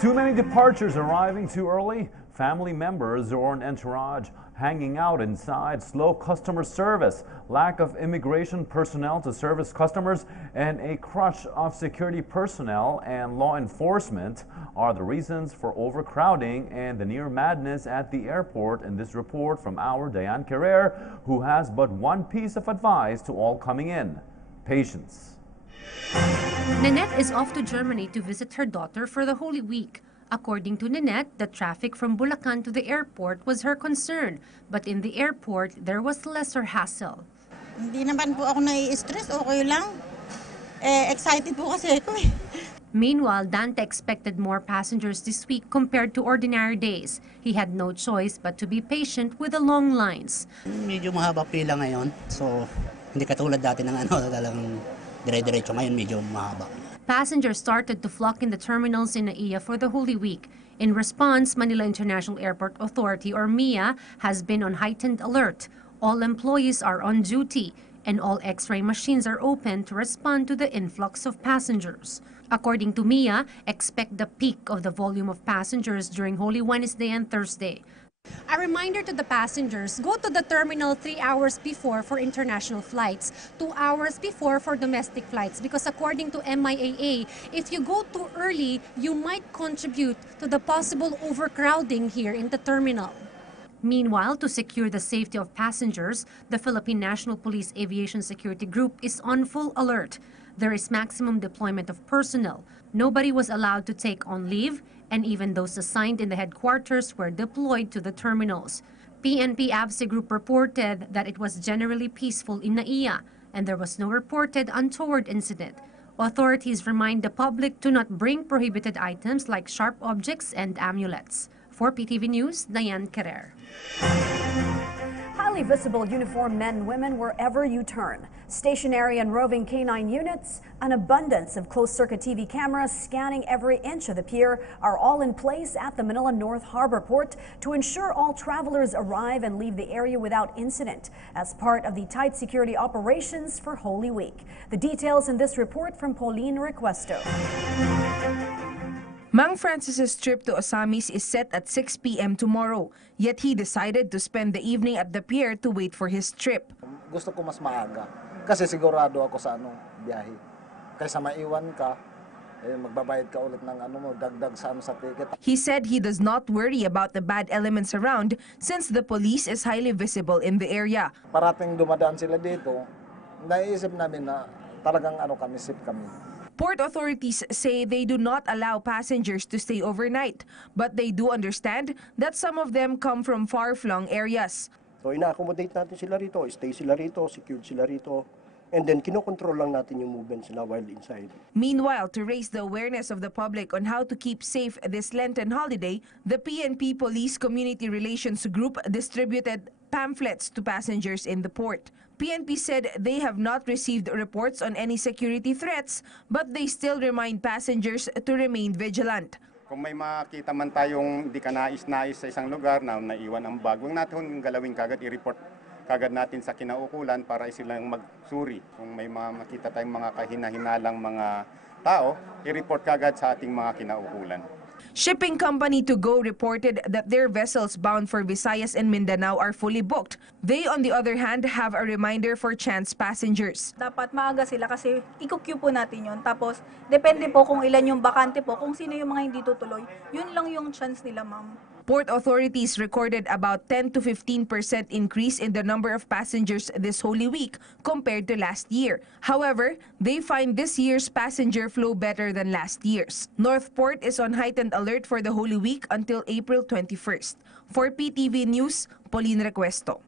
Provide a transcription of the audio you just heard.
Too many departures arriving too early, family members or an entourage hanging out inside, slow customer service, lack of immigration personnel to service customers, and a crush of security personnel and law enforcement are the reasons for overcrowding and the near madness at the airport. In this report from our Diane Carrer, who has but one piece of advice to all coming in: patience. Nanette is off to Germany to visit her daughter for the Holy Week. According to Nanette, the traffic from Bulacan to the airport was her concern, but in the airport, there was lesser hassle. Hindi naman po ako nai-stress, okay lang. Excited po kasi ako eh. Meanwhile, Dante expected more passengers this week compared to ordinary days. He had no choice but to be patient with the long lines. Medyo mahaba pila ngayon, so hindi katulad dati ng talagang dire-diretso. Ngayon medyo mahaba. Passengers started to flock in the terminals in NAIA for the Holy Week. In response, Manila International Airport Authority, or MIA, has been on heightened alert. All employees are on duty, and all X-ray machines are open to respond to the influx of passengers. According to MIA, expect the peak of the volume of passengers during Holy Wednesday and Thursday. A reminder to the passengers, go to the terminal 3 hours before for international flights, 2 hours before for domestic flights, because according to NAIA, if you go too early, you might contribute to the possible overcrowding here in the terminal. Meanwhile, to secure the safety of passengers, the Philippine National Police Aviation Security Group is on full alert. There is maximum deployment of personnel. Nobody was allowed to take on leave, and even those assigned in the headquarters were deployed to the terminals. PNP ABSE Group reported that it was generally peaceful in NAIA, and there was no reported untoward incident. Authorities remind the public to not bring prohibited items like sharp objects and amulets. For PTV News, Diane Carrer. Highly visible uniformed men and women wherever you turn. Stationary and roving canine units, an abundance of closed-circuit TV cameras scanning every inch of the pier are all in place at the Manila North Harbor Port to ensure all travelers arrive and leave the area without incident as part of the tight security operations for Holy Week. The details in this report from Pauline Requesto. Mang Francis's trip to Osamis is set at 6 p.m. tomorrow, yet he decided to spend the evening at the pier to wait for his trip. Gusto ko mas maaga kasi sigurado ako sa biyahe. Kaysa maiwan ka, magbabayad ka ulit ng dagdag sa ticket. He said he does not worry about the bad elements around since the police is highly visible in the area. Parating dumadaan sila dito, naiisip namin na talagang kami, safe kami. Port authorities say they do not allow passengers to stay overnight, but they do understand that some of them come from far-flung areas. So ina-accommodate natin sila rito, stay sila rito, secured sila rito, and then kinokontrol lang natin yung movements nila while inside. Meanwhile, to raise the awareness of the public on how to keep safe this Lenten holiday, the PNP Police Community Relations Group distributed pamphlets to passengers in the port. PNP said they have not received reports on any security threats, but they still remind passengers to remain vigilant. Kung may makita man tayong di ka nais-nais sa isang lugar na naiwan ang bag, huwag natin galawin kagad, i-report kagad natin sa kinaukulan para silang magsuri. Kung may makita tayong mga kahina-hinalang mga tao, i-report kagad sa ating mga kinaukulan. Shipping company To Go reported that their vessels bound for Visayas and Mindanao are fully booked. They, on the other hand, have a reminder for chance passengers. Dapat maaga sila kasi i-queue po natin yun. Tapos, depende po kung ilan yung bakante po, kung sino yung mga hindi tutuloy. Yun lang yung chance nila, ma'am. Port authorities recorded about 10 to 15% increase in the number of passengers this Holy Week compared to last year. However, they find this year's passenger flow better than last year's. Northport is on heightened alert for the Holy Week until April 21st. For PTV News, Pauline Requesto.